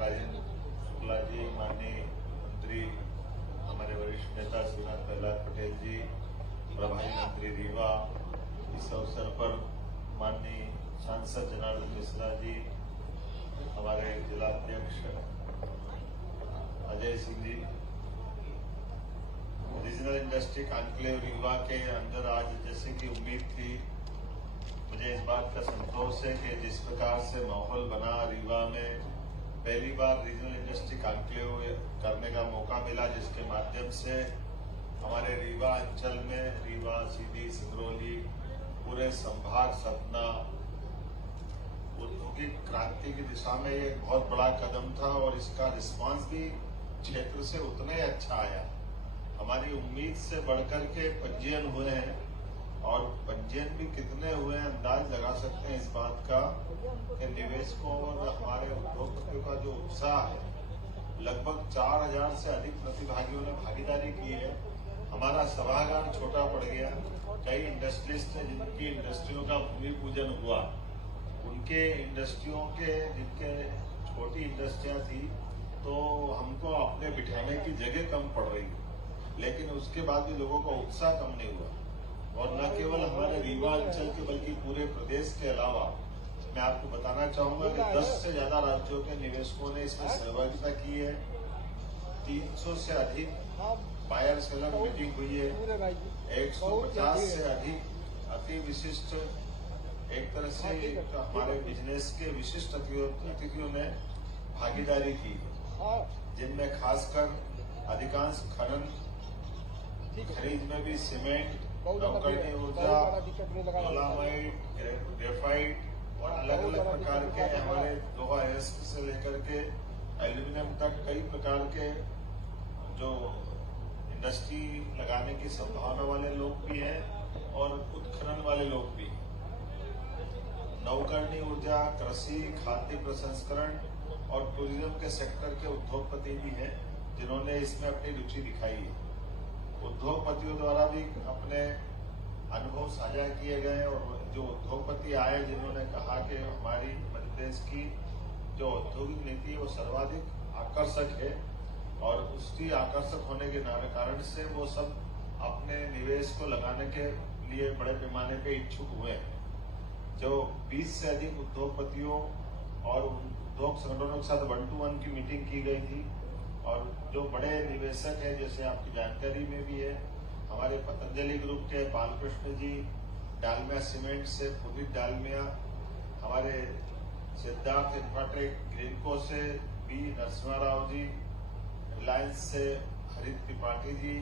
राजेंद्र शुक्ला जी, माननीय मंत्री, हमारे वरिष्ठ नेता श्रीनाथ प्रहलाद पटेल जी, प्रभारी मंत्री रीवा, इस अवसर पर माननीय सांसद जनार्दन मिश्रा जी, हमारे जिला अध्यक्ष Ajay Singh ji, regional industry conclave Rewa के अंदर आज जैसे कि उम्मीद थी, मुझे इस बात का संतोष है कि जिस प्रकार से माहौल बना रीवा में, पहली बार रीजनल इंडस्ट्री कॉन्क्लेव करने का मौका मिला, जिसके माध्यम से हमारे रीवा अंचल में, रीवा, सीधी, सिंगरौली, पूरे संभाग सतना औद्योगिक क्रांति की दिशा में ये एक बहुत बड़ा कदम था और इसका रिस्पांस भी क्षेत्र से उतना ही अच्छा आया। हमारी उम्मीद से बढ़कर के पंजीयन हुए हैं और पंजीयन भी कितने हुए हैं अंदाज लगा सकते हैं इस बात का कि निवेशकों और हमारे उद्योगपतियों का जो उत्साह है, लगभग 4000 से अधिक प्रतिभागियों ने भागीदारी की है। हमारा सभागार छोटा पड़ गया, कई इंडस्ट्रिस्ट हैं जिनकी इंडस्ट्रियों का भूमि पूजन हुआ, उनके इंडस्ट्रियों के जिनके छोटी इंडस्ट्रियां थी तो हमको अपने बिठाने की जगह कम पड़ रही है, लेकिन उसके बाद भी लोगों का उत्साह कम नहीं हुआ। और न केवल हमारे रीवा अंचल के बल्कि पूरे प्रदेश के अलावा मैं आपको बताना चाहूंगा कि 10 से ज्यादा राज्यों के निवेशकों ने इसमें सहभागिता की है। 300 से अधिक बायर सेलर मीटिंग हुई है, 150 से अधिक अति विशिष्ट, एक तरह से हमारे बिजनेस के विशिष्ट अतिथियों ने भागीदारी की, जिनमें खासकर अधिकांश खनन खरीद में भी सीमेंट, नवकरणीय ऊर्जा, डोलामाइट, ग्रेफाइट और अलग अलग प्रकार के हमारे लोहा अयस्क से लेकर के एल्यूमिनियम तक कई प्रकार के जो इंडस्ट्री लगाने की संभावना वाले लोग भी हैं और उत्खनन वाले लोग भी। नवकरणीय ऊर्जा, कृषि, खाद्य प्रसंस्करण और टूरिज्म के सेक्टर के उद्योगपति भी हैं जिन्होंने इसमें अपनी रुचि दिखाई है। उद्योगपतियों द्वारा भी अपने अनुभव साझा किए गए और जो उद्योगपति आए जिन्होंने कहा कि हमारी मध्य प्रदेश की जो औद्योगिक नीति है वो सर्वाधिक आकर्षक है और उसकी आकर्षक होने के कारण से वो सब अपने निवेश को लगाने के लिए बड़े पैमाने पे इच्छुक हुए हैं। जो 20 से अधिक उद्योगपतियों और उद्योग संगठनों के साथ 1-to-1 की मीटिंग की गई थी और जो बड़े निवेशक हैं, जैसे आपकी जानकारी में भी है, हमारे पतंजलि ग्रुप के बालकृष्ण जी, डालमिया सीमेंट से पुनीत डालमिया, हमारे सिद्धार्थ इंफ्राटेक ग्रीनको से बी नरसिम्हा राव जी, रिलायंस से हरित त्रिपाठी जी,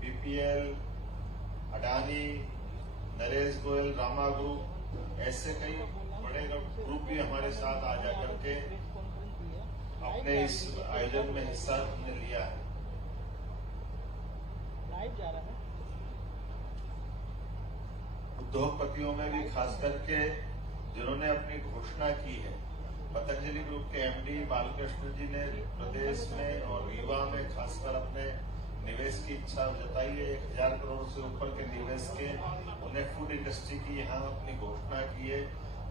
बीपीएल, अडानी, नरेश गोयल, रामा ग्रुप, ऐसे कई बड़े ग्रुप भी हमारे साथ आ जाकर के अपने इस आयोजन में हिस्सा हमने लिया है। उद्योगपतियों में भी खास करके जिन्होंने अपनी घोषणा की है, पतंजलि ग्रुप के एमडी बालकृष्ण जी ने प्रदेश में और रीवा में खासकर अपने निवेश की इच्छा जताई है। 1000 करोड़ से ऊपर के निवेश के उन्हें फूड इंडस्ट्री की यहाँ अपनी घोषणा की है।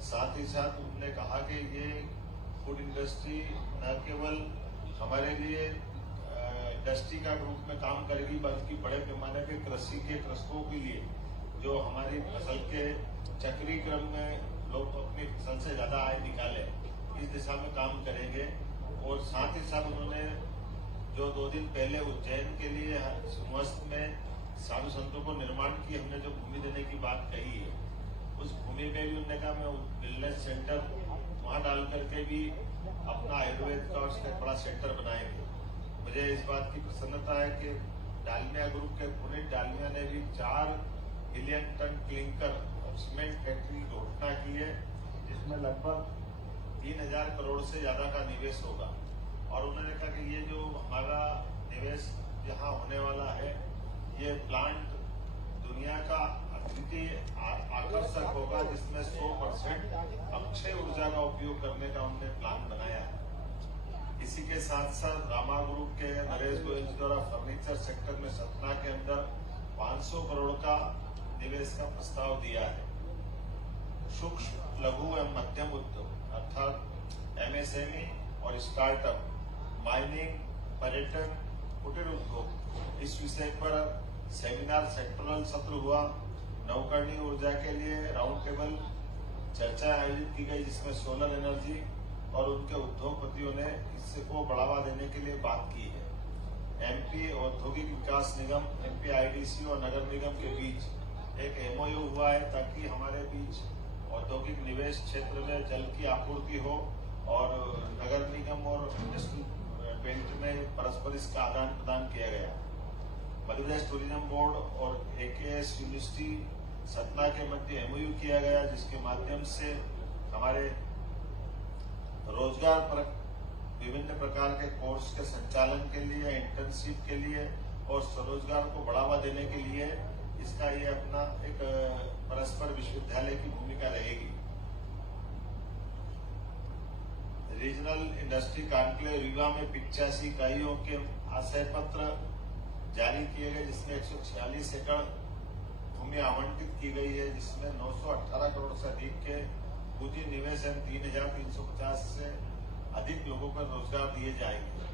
साथ ही साथ उन्होंने कहा कि ये फूड इंडस्ट्री न केवल हमारे लिए इंडस्ट्री का रूप में काम करेगी, बल्कि बड़े पैमाने पे कृषि के कृषकों के लिए जो हमारी फसल के चक्रीय क्रम में लोग अपनी फसल से ज्यादा आय निकाले, इस दिशा में काम करेंगे। और साथ ही साथ उन्होंने जो 2 दिन पहले उज्जैन के लिए समस्त में साधु संतों को निर्माण की हमने जो भूमि देने की बात कही है, उस भूमि में भी उन्होंने कहा मैं वेलनेस सेंटर वहां डाल करके भी अपना आयुर्वेद का उसका एक बड़ा सेंटर बनाएंगे। मुझे इस बात की प्रसन्नता है कि डालमिया ग्रुप के पुनीत डालमिया ने भी 4 मिलियन टन क्लिंकर और सीमेंट फैक्ट्री की घोषणा की है, जिसमें लगभग 3000 करोड़ से ज्यादा का निवेश होगा। और उन्होंने कहा कि ये जो हमारा निवेश यहाँ होने वाला है, ये प्लांट दुनिया का अद्वितीय आकर्षक होगा, जिसमें 100% अक्षय ऊर्जा का उपयोग करने का उन्होंने प्लान बनाया है। इसी के साथ साथ रामा ग्रुप के नरेश गोयल द्वारा फर्नीचर सेक्टर में सतना के अंदर 500 करोड़ का निवेश का प्रस्ताव दिया है। सूक्ष्म, लघु एवं मध्यम उद्योग अर्थात एमएसएमई एमएसएमई और स्टार्टअप, माइनिंग, पर्यटन, कुटीर उद्योग, इस विषय पर सेमिनार सेक्टरल सत्र हुआ। नवकरणीय ऊर्जा के लिए राउंड टेबल चर्चा आयोजित की गई, जिसमें सोलर एनर्जी और उनके उद्योगपतियों ने इसको बढ़ावा देने के लिए बात की है। एमपी औद्योगिक विकास निगम, एमपी आईडीसी और नगर निगम के बीच एक एमओयू हुआ है, ताकि हमारे बीच औद्योगिक निवेश क्षेत्र में जल की आपूर्ति हो और नगर निगम और इंडस्ट्रियल बेल्ट में परस्पर इसका आदान प्रदान किया गया। मध्य प्रदेश टूरिज्म बोर्ड और एकेएस यूनिवर्सिटी सतना के मध्य एमओयू किया गया, जिसके माध्यम से हमारे रोजगार पर विभिन्न प्रकार के कोर्स के संचालन के लिए, इंटर्नशिप के लिए और स्वरोजगार को बढ़ावा देने के लिए इसका ये अपना एक परस्पर विश्वविद्यालय की भूमिका रहेगी। रीजनल इंडस्ट्री कॉन्क्लेव रीवा में 85 इकाइयों के आशय पत्र जारी किए गए, जिसमें 146 एकड़ भूमि आवंटित की गई है, जिसमें 918 करोड़ से अधिक के पूंजी निवेश एवं 3,350 से अधिक लोगों को रोजगार दिए जाएंगे।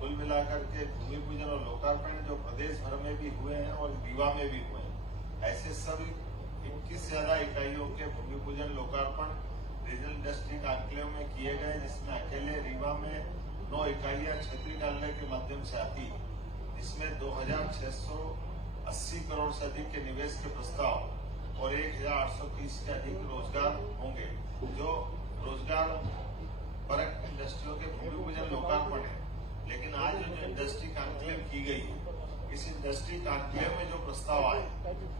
कुल मिलाकर के भूमि पूजन और लोकार्पण जो प्रदेश भर में भी हुए हैं और रीवा में भी हुए हैं, ऐसे सभी 21 से ज्यादा इकाइयों के भूमि पूजन लोकार्पण रीजनल इंडस्ट्री कॉन्क्लेव में किए गए, जिसमें अकेले रीवा में 9 इकाइयां क्षेत्रीय कार्यालय के माध्यम से आती है, जिसमें 2,680 करोड़ से अधिक के निवेश के प्रस्ताव और 1,830 के अधिक रोजगार होंगे। जो रोजगार परक इंडस्ट्रियों के भूमि पूजन लोकार्पण है, लेकिन आज जो इंडस्ट्री कॉन्क्लेव की गई है, इस इंडस्ट्री कॉन्क्लेव में जो प्रस्ताव आए,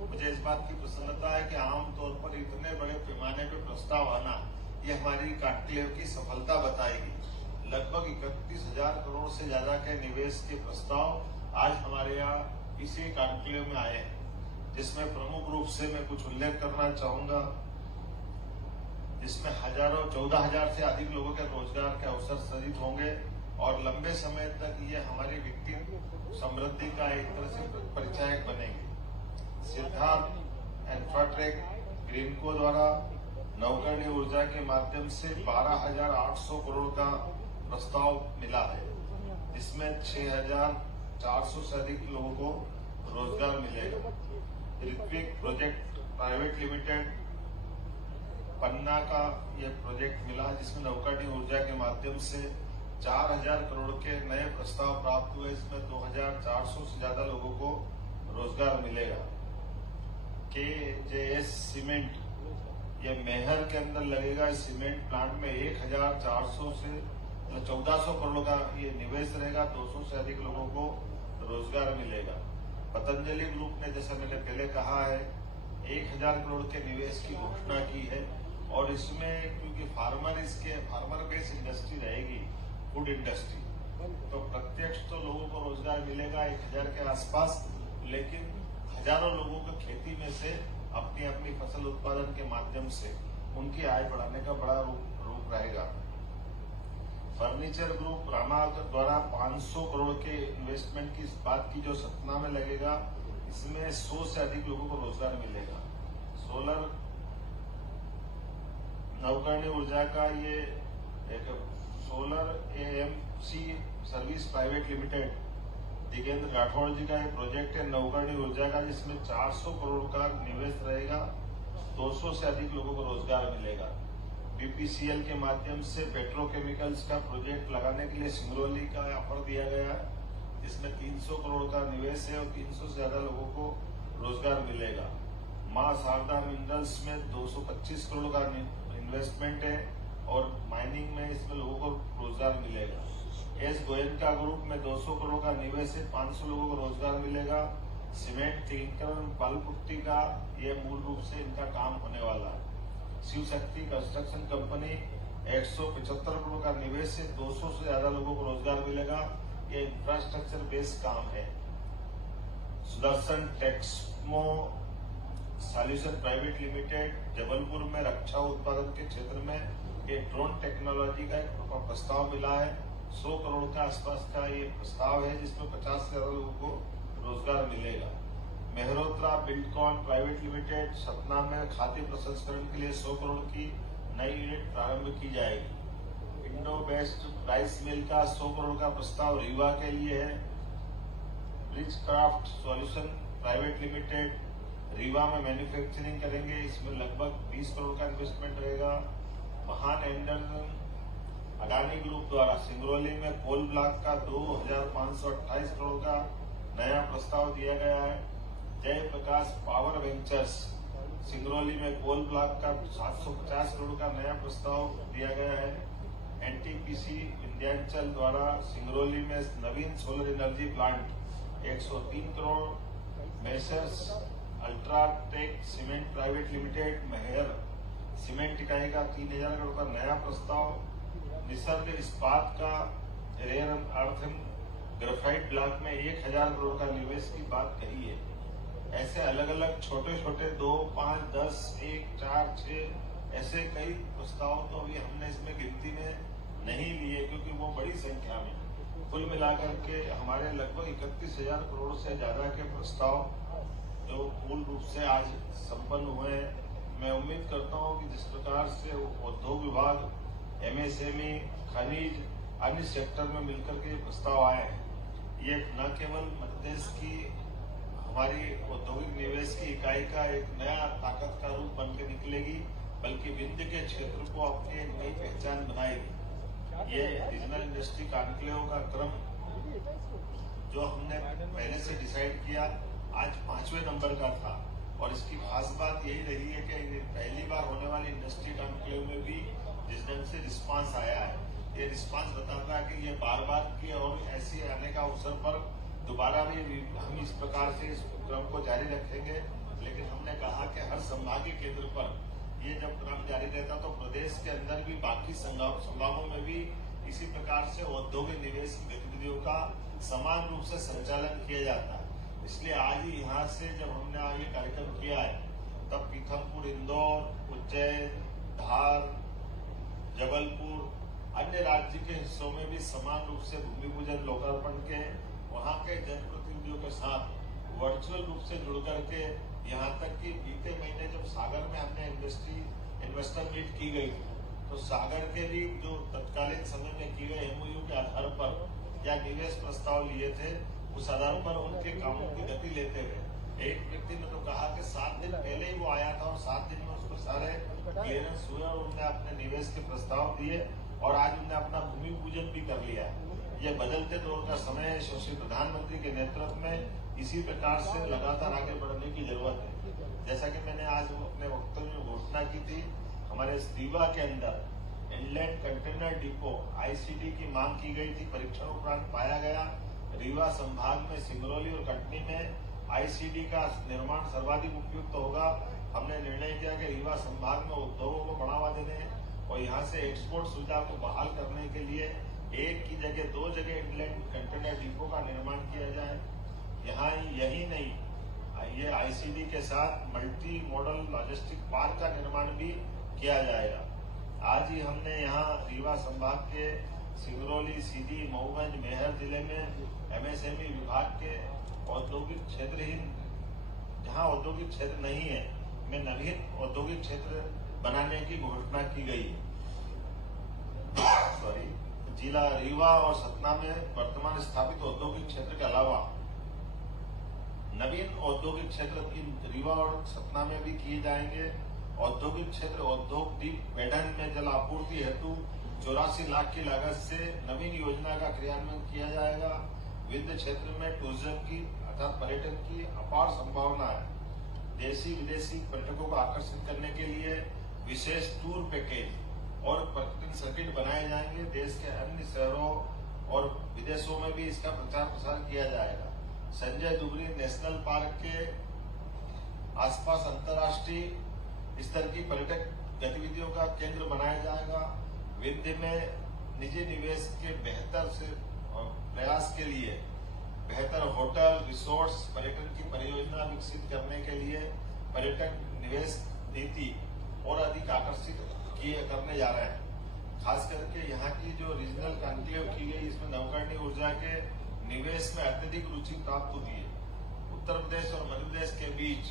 मुझे इस बात की प्रसन्नता है कि आमतौर पर इतने बड़े पैमाने पे प्रस्ताव आना, ये हमारी कॉन्क्लेव की सफलता बताएगी। लगभग 31,000 करोड़ से ज्यादा के निवेश के प्रस्ताव आज हमारे यहाँ इसी कॉन्क्लेव में आए हैं, जिसमें प्रमुख रूप से मैं कुछ उल्लेख करना चाहूंगा, जिसमें 14,000 से अधिक लोगों के रोजगार के अवसर सृजित होंगे और लंबे समय तक ये हमारी व्यक्ति समृद्धि का एक तरह से परिचायक बनेंगे। सिद्धार्थ इंफ्राटेक ग्रीनको द्वारा नवकरणीय ऊर्जा के माध्यम से 12,800 करोड़ का प्रस्ताव मिला है, जिसमें 6,400 से अधिक लोगों को रोजगार मिलेगा। ऋत्विक प्रोजेक्ट प्राइवेट लिमिटेड पन्ना का यह प्रोजेक्ट मिला, जिसमें नवकरणीय ऊर्जा के माध्यम से 4,000 करोड़ के नए प्रस्ताव प्राप्त हुए। इसमें 2,400 से ज्यादा लोगों को रोजगार मिलेगा। केजेएस सीमेंट, ये मेहर के अंदर लगेगा। इस सीमेंट प्लांट में 1,400 से 1,400 करोड़ का ये निवेश रहेगा। 200 से अधिक लोगों को रोजगार मिलेगा। पतंजलि ग्रुप ने, जैसा मैंने पहले कहा है, 1,000 करोड़ के निवेश की घोषणा की है और इसमें क्योंकि फार्मर बेस्ड इंडस्ट्री रहेगी, फूड इंडस्ट्री, तो प्रत्यक्ष तो लोगों को रोजगार मिलेगा 1,000 के आसपास, लेकिन हजारों लोगों को खेती में से अपनी अपनी फसल उत्पादन के माध्यम से उनकी आय बढ़ाने का बड़ा रूप रहेगा। फर्नीचर ग्रुप रामा द्वारा 500 करोड़ के इन्वेस्टमेंट की बात की, जो सतना में लगेगा। इसमें 100 से अधिक लोगों को रोजगार मिलेगा। सोलर नवकरणीय ऊर्जा का ये एक solar AMC service private limited Digendra Rathore ji का ये प्रोजेक्ट है नवकरणीय ऊर्जा का, जिसमें 400 करोड़ का निवेश रहेगा। 200 से अधिक लोगों को रोजगार मिलेगा। बीपीसीएल के माध्यम से पेट्रोकेमिकल्स का प्रोजेक्ट लगाने के लिए सिंगरौली का ऑफर दिया गया, जिसमें 300 करोड़ का निवेश है और 300 से ज्यादा लोगों को रोजगार मिलेगा। मां शारदा मिनरल्स में 225 करोड़ का इन्वेस्टमेंट है और माइनिंग में इसमें लोगों को रोजगार मिलेगा। एस गोयनका ग्रुप में 200 करोड़ का निवेश है, 500 लोगों को रोजगार मिलेगा। सीमेंट, क्लिंकर, बालू पुट्टी का ये मूल रूप से इनका काम होने वाला है। शिव शक्ति कंस्ट्रक्शन कंपनी 175 करोड़ का निवेश है, 200 से ज्यादा लोगों को रोजगार मिलेगा। ये इंफ्रास्ट्रक्चर बेस्ड काम है। Sudarshan Texmo solution private limited Jabalpur में रक्षा उत्पादन के क्षेत्र में एक ड्रोन टेक्नोलॉजी का एक प्रस्ताव मिला है। 100 करोड़ का आसपास का ये प्रस्ताव है, जिसमें 50 से ज्यादा लोगों को रोजगार मिलेगा। Mehrotra Buildcon private limited Satna में खाद्य प्रसंस्करण के लिए 100 करोड़ की नई यूनिट प्रारंभ की जाएगी। इंडो बेस्ट राइस मिल का 100 करोड़ का प्रस्ताव रीवा के लिए है। Bridge craft solution private limited Rewa में मैन्युफैक्चरिंग करेंगे, इसमें लगभग 20 करोड़ का इन्वेस्टमेंट रहेगा। महान एंडरसन अडानी ग्रुप द्वारा सिंगरौली में कोल ब्लॉक का 2528 करोड़ का नया प्रस्ताव दिया गया है। जय प्रकाश पावर वेंचर्स सिंगरौली में कोल ब्लॉक का 750 करोड़ का नया प्रस्ताव दिया गया है। एनटीपीसी विंध्याचल द्वारा सिंगरौली में नवीन solar energy plant 103 crore. Messrs UltraTech cement private limited Maihar cement इकाई का 3000 करोड़ का नया प्रस्ताव। निसर्ग इस्पात का रेयर अर्थन ग्रेफाइट ब्लॉक में 1000 करोड़ का निवेश की बात कही है। ऐसे अलग अलग छोटे छोटे 2, 5, 10, 1, 4, 6 ऐसे कई प्रस्ताव तो अभी हमने इसमें गिनती में नहीं लिए, क्योंकि वो बड़ी संख्या में कुल मिलाकर के हमारे लगभग 31,000 करोड़ से ज्यादा के प्रस्ताव जो पूर्ण रूप से आज संपन्न हुए हैं। मैं उम्मीद करता हूं कि जिस प्रकार से उद्योग विभाग, एमएसएमई, खनिज, अन्य सेक्टर में मिलकर के प्रस्ताव आए हैं, ये न केवल मध्य प्रदेश की हमारी औद्योगिक निवेश की इकाई का एक नया ताकत का रूप बन के निकलेगी, बल्कि विंध्य के क्षेत्र को अपनी एक नई पहचान बनाएगी। ये रीजनल इंडस्ट्री कॉन्क्लेव का क्रम जो हमने पहले से डिसाइड किया आज 5वें नंबर का था, और इसकी खास बात यही रही है कि पहली बार होने वाली इंडस्ट्री कॉन्क्लेव में भी जिस ढंग से रिस्पांस आया है, ये रिस्पांस बताता है कि ये बार बार की और ऐसी आने का अवसर पर दोबारा भी हम इस प्रकार से इस क्रम को जारी रखेंगे। लेकिन हमने कहा कि हर संभागीय केंद्र पर ये जब क्रम जारी रहता तो प्रदेश के अंदर भी बाकी संभागों में भी इसी प्रकार से औद्योगिक निवेश की गतिविधियों का समान रूप से संचालन किया जाता है। इसलिए आज ही यहाँ से जब हमने ये कार्यक्रम किया है, तब पीथमपुर, इंदौर, उज्जैन, धार, जबलपुर, अन्य राज्य के हिस्सों में भी समान रूप से भूमि पूजन, लोकार्पण के वहाँ के जनप्रतिनिधियों के साथ वर्चुअल रूप से जुड़ करके, यहाँ तक कि बीते महीने जब सागर में हमने इन्वेस्टर मीट की गई, तो सागर के भी जो तत्कालीन समय में किए गए एमओयू के आधार पर या निवेश प्रस्ताव लिए थे, उस आधार पर उनके कामों की गति लेते हुए एक व्यक्ति ने तो कहा कि 7 दिन पहले ही वो आया था और 7 दिन में उसको सारे क्लियरेंस हुए और उन्होंने अपने निवेश के प्रस्ताव दिए और आज उन्होंने अपना भूमि पूजन भी कर लिया है। ये बदलते दौर का समय है। यशस्वी प्रधानमंत्री के नेतृत्व में इसी प्रकार से लगातार आगे बढ़ने की जरूरत है। जैसा कि मैंने आज अपने वक्तव्य में घोषणा की थी, हमारे रीवा के अंदर इनलैंड कंटेनर डिपो आईसीडी की मांग की गई थी, परीक्षण उपरांत पाया गया रीवा संभाग में सिंगरौली और कटनी में आईसीडी का निर्माण सर्वाधिक उपयुक्त होगा। हमने निर्णय किया कि रीवा संभाग में उद्योगों को बढ़ावा देने और यहाँ से एक्सपोर्ट सुविधा को बहाल करने के लिए एक की जगह 2 जगह इनलैंड कंटेनर डिपो का निर्माण किया जाए। यहाँ यही नहीं, ये आईसीडी के साथ मल्टी मॉडल लॉजिस्टिक पार्क का निर्माण भी किया जाएगा। आज ही हमने यहाँ रीवा संभाग के सिंगरौली, सीधी, मऊगंज, मेहर जिले में एमएसएमई विभाग के औद्योगिक क्षेत्रहीन, जहाँ औद्योगिक क्षेत्र नहीं है, में नवीन औद्योगिक क्षेत्र बनाने की घोषणा की गई है। जिला रीवा और सतना में वर्तमान स्थापित औद्योगिक क्षेत्र के अलावा नवीन औद्योगिक क्षेत्र रीवा और सतना में भी किए जाएंगे। औद्योगिक क्षेत्र उद्योग द्वीप मेढन में जल आपूर्ति हेतु 84 लाख की लागत से नवीन योजना का क्रियान्वयन किया जाएगा। विंध्य क्षेत्र में टूरिज्म की अर्थात पर्यटन की अपार संभावना है। देशी विदेशी पर्यटकों को आकर्षित करने के लिए विशेष टूर पैकेज और पर्यटन सर्किट बनाए जाएंगे। देश के अन्य शहरों और विदेशों में भी इसका प्रचार प्रसार किया जाएगा। संजय दुबरी नेशनल पार्क के आसपास अंतर्राष्ट्रीय स्तर की पर्यटक गतिविधियों का केंद्र बनाया जाएगा। विंध्य में निजी निवेश के बेहतर से प्रयास के लिए बेहतर होटल, रिसोर्ट्स, पर्यटन की परियोजना विकसित करने के लिए पर्यटन निवेश नीति और अधिक आकर्षित करने जा रहे हैं। खास करके यहाँ की जो रीजनल कॉन्क्लेव की गई, इसमें नवकरणीय ऊर्जा के निवेश में अत्यधिक रुचि प्राप्त होती है। उत्तर प्रदेश और मध्य प्रदेश के बीच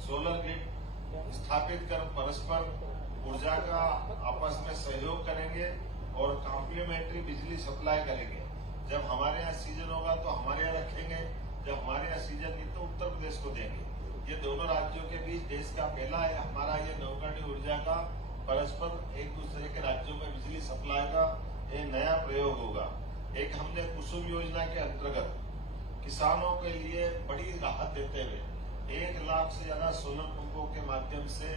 सोलर ग्रिड स्थापित कर परस्पर ऊर्जा का आपस में सहयोग करेंगे और कॉम्प्लीमेंट्री बिजली सप्लाई करेंगे। जब हमारे यहाँ सीजन होगा तो हमारे यहाँ रखेंगे, जब हमारे यहाँ सीजन नहीं तो उत्तर प्रदेश को देंगे। ये दोनों राज्यों के बीच देश का पहला है हमारा ये नवकरणीय ऊर्जा का परस्पर एक दूसरे के राज्यों में बिजली सप्लाई का ये नया प्रयोग होगा। एक हमने कुसुम योजना के अंतर्गत किसानों के लिए बड़ी राहत देते हुए 1 लाख से ज्यादा सोलर पंपों के माध्यम से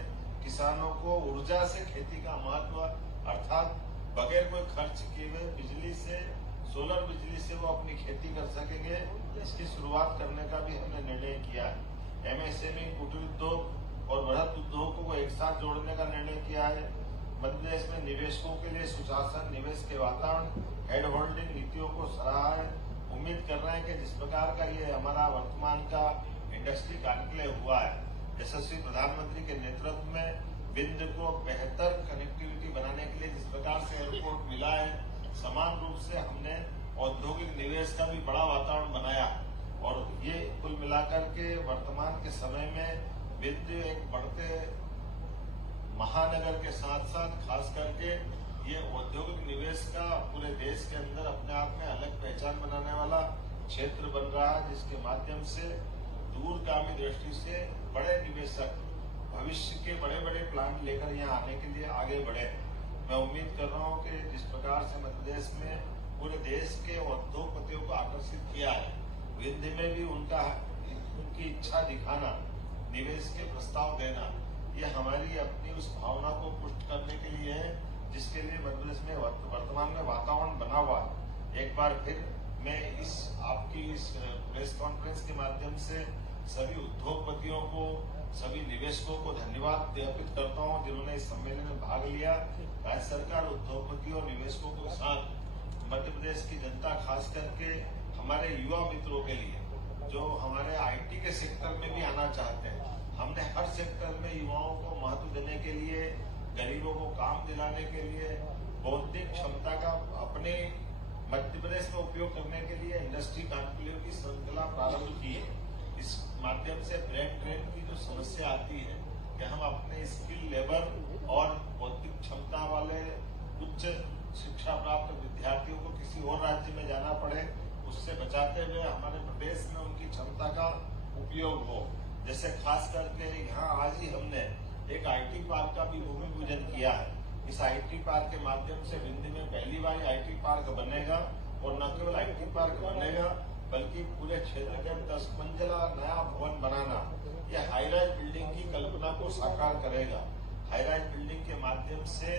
किसानों को ऊर्जा से खेती का महत्व अर्थात बगैर कोई खर्च किए हुए बिजली से सोलर बिजली से वो अपनी खेती कर सकेंगे, इसकी शुरुआत करने का भी हमने निर्णय किया है। एमएसएमई, कुटीर उद्योग और बृहद उद्योग को एक साथ जोड़ने का निर्णय किया है। मध्य प्रदेश में निवेशकों के लिए सुशासन, निवेश के वातावरण, हेड होल्डिंग नीतियों को सराहा है। उम्मीद कर रहे हैं कि जिस प्रकार का ये हमारा वर्तमान का इंडस्ट्री कॉन्क्लेव हुआ है, यशस्वी प्रधानमंत्री के नेतृत्व में विंध्य को बेहतर कनेक्टिविटी बनाने के लिए जिस प्रकार से एयरपोर्ट मिला है, समान रूप से हमने औद्योगिक निवेश का भी बड़ा वातावरण बनाया। और ये कुल मिलाकर के वर्तमान के समय में विंध्य एक बढ़ते महानगर के साथ साथ खास करके ये औद्योगिक निवेश का पूरे देश के अंदर अपने आप में अलग पहचान बनाने वाला क्षेत्र बन रहा है, जिसके माध्यम से दूरगामी दृष्टि से बड़े निवेशक भविष्य के बड़े बड़े प्लांट लेकर यहाँ आने के लिए आगे बढ़े। मैं उम्मीद कर रहा हूँ कि जिस प्रकार से मध्य प्रदेश में पूरे देश के उद्योगपतियों को आकर्षित किया है, विंध्य में भी उनकी इच्छा दिखाना, निवेश के प्रस्ताव देना, ये हमारी अपनी उस भावना को पुष्ट करने के लिए है, जिसके लिए मध्य प्रदेश में वर्तमान में वातावरण बना हुआ है। एक बार फिर मैं आपकी इस प्रेस कॉन्फ्रेंस के माध्यम से सभी उद्योगपतियों को, सभी निवेशकों को धन्यवाद ज्ञापित करता हूं जिन्होंने इस सम्मेलन में भाग लिया। राज्य सरकार उद्योगपतियों और निवेशकों के साथ मध्य प्रदेश की जनता, खास करके हमारे युवा मित्रों के लिए जो हमारे आईटी के सेक्टर में भी आना चाहते हैं, हमने हर सेक्टर में युवाओं को महत्व देने के लिए, गरीबों को काम दिलाने के लिए, बौद्धिक क्षमता का अपने मध्य प्रदेश में उपयोग करने के लिए इंडस्ट्री कॉन्क्लेव की श्रृंखला प्रारंभ की है। इस माध्यम से ब्रेन ड्रेन की जो समस्या आती है कि हम अपने स्किल लेबर और बौद्धिक क्षमता वाले उच्च शिक्षा प्राप्त विद्यार्थियों को किसी और राज्य में जाना पड़े, उससे बचाते हुए हमारे प्रदेश में उनकी क्षमता का उपयोग हो। जैसे खास करके यहाँ आज ही हमने एक आईटी पार्क का भी भूमि पूजन किया है। इस आईटी पार्क के माध्यम से विंध्य में पहली बार आईटी पार्क बनेगा और न केवल आईटी पार्क बनेगा बल्कि पूरे क्षेत्र के 10 मंजिला नया भवन बनाना, यह हाईराइज बिल्डिंग की कल्पना को साकार करेगा। हाईराइज बिल्डिंग के माध्यम से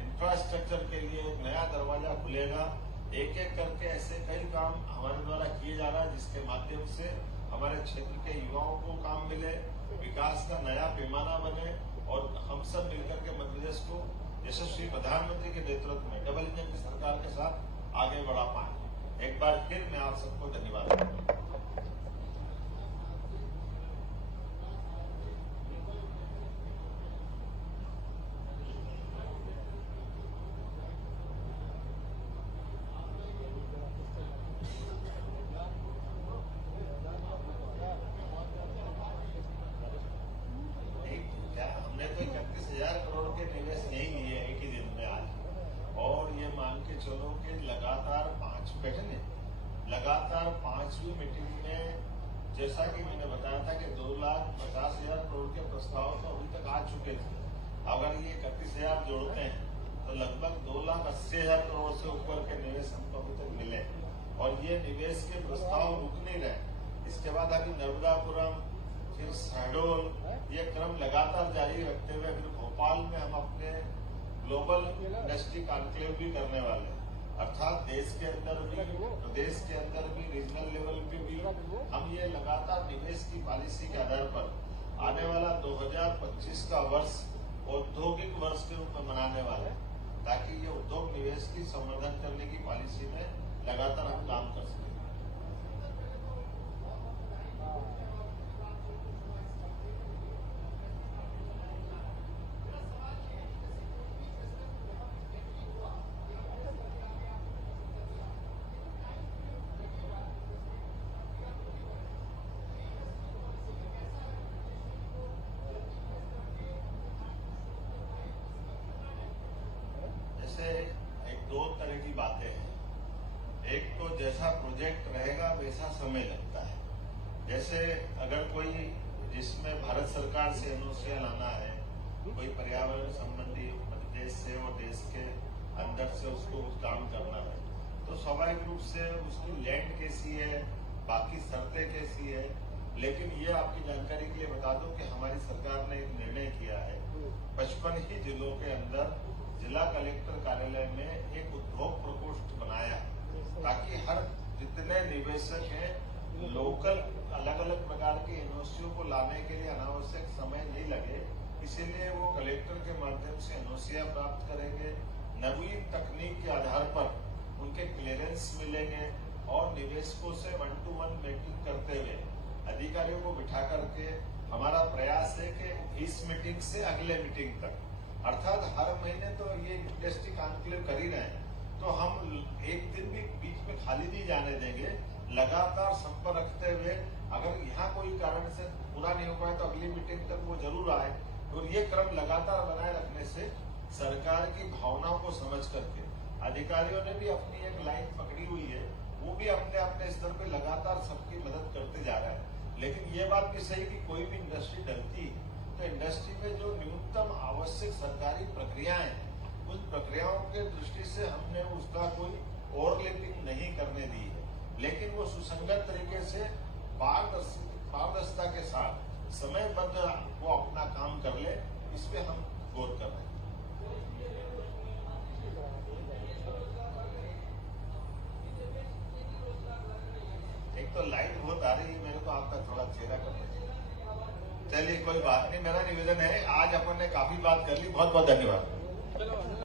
इंफ्रास्ट्रक्चर के लिए एक नया दरवाजा खुलेगा। एक एक करके ऐसे कई काम हमारे द्वारा किए जा रहा है, जिसके माध्यम से हमारे क्षेत्र के युवाओं को काम मिले, विकास का नया पैमाना बने और हम सब मिलकर के मध्य प्रदेश को यशस्वी प्रधानमंत्री के नेतृत्व में डबल इंजन की सरकार के साथ आगे बढ़ा पाए। एक बार फिर मैं आप सबको धन्यवाद देता हूं। हमने तो 31,000 करोड़ के निवेश नहीं लिए एक ही दिन में आज, और ये मान के चलो कि लगातार 5वीं मीटिंग में जैसा कि मैंने बताया था कि 2,50,000 करोड़ के प्रस्ताव तो अभी तक आ चुके थे। अगर ये 31,000 जोड़ते हैं तो लगभग 2,80,000 करोड़ से ऊपर के निवेश हमको अभी तक मिले, और ये निवेश के प्रस्ताव रुक नहीं रहे। इसके बाद अभी नर्मदापुरम, फिर शहडोल, ये क्रम लगातार जारी रखते हुए फिर भोपाल में हम अपने ग्लोबल इंडस्ट्री कॉन्क्लेव भी करने वाले हैं। अर्थात देश के अंदर भी, प्रदेश के अंदर भी, रीजनल लेवल पे भी हम ये लगातार निवेश की पॉलिसी के आधार पर आने वाला 2025 का वर्ष औद्योगिक वर्ष के रूप में मनाने वाले हैं, ताकि ये उद्योग निवेश की संवर्धन करने की पॉलिसी में लगातार हम काम कर सकें। दो तरह की बातें हैं। एक तो जैसा प्रोजेक्ट रहेगा वैसा समय लगता है। जैसे अगर कोई जिसमें भारत सरकार से एनओसी लाना है, कोई पर्यावरण संबंधी देश से और देश के अंदर से उसको काम करना है, तो स्वाभाविक रूप से उसकी लैंड कैसी है, बाकी शर्तें कैसी है। लेकिन ये आपकी जानकारी के लिए बता दूं कि हमारी सरकार ने एक निर्णय किया है, 55 ही जिलों के अंदर जिला कलेक्टर कार्यालय में एक उद्योग प्रकोष्ठ बनाया है, ताकि हर जितने निवेशक हैं लोकल अलग अलग प्रकार के एनओसीओ को लाने के लिए अनावश्यक समय नहीं लगे, इसीलिए वो कलेक्टर के माध्यम से एनओसीआं प्राप्त करेंगे। नवीन तकनीक के आधार पर उनके क्लियरेंस मिलेंगे और निवेशकों से 1-to-1 मीटिंग करते हुए अधिकारियों को बिठा करके हमारा प्रयास है कि इस मीटिंग से अगले मीटिंग तक, अर्थात हर महीने तो ये इंडस्ट्री कॉन्क्लेव कर ही रहे हैं, तो हम एक दिन भी बीच में खाली नहीं जाने देंगे। लगातार संपर्क रखते हुए अगर यहाँ कोई कारण से पूरा नहीं हो पाए तो अगली मीटिंग तक वो जरूर आए। और ये क्रम लगातार बनाए रखने से सरकार की भावनाओं को समझ करके अधिकारियों ने भी अपनी एक लाइन पकड़ी हुई है, वो भी अपने अपने स्तर पे लगातार सबकी मदद करते जा रहा है। लेकिन ये बात भी सही कि कोई भी इंडस्ट्री डलती तो इंडस्ट्री में जो न्यूनतम आवश्यक सरकारी प्रक्रियाएं हैं, उन प्रक्रियाओं के दृष्टि से हमने उसका कोई ओवरलैपिंग नहीं करने दी है, लेकिन वो सुसंगत तरीके से पारदर्शिता के साथ समयबद्ध वो अपना काम कर ले, इस पे हम गौर कर रहे हैं। एक तो लाइट बहुत आ रही है, मेरे को आपका थोड़ा चेहरा कर दीजिए। चलिए कोई बात नहीं, मेरा निवेदन है, आज अपन ने काफी बात कर ली, बहुत बहुत धन्यवाद।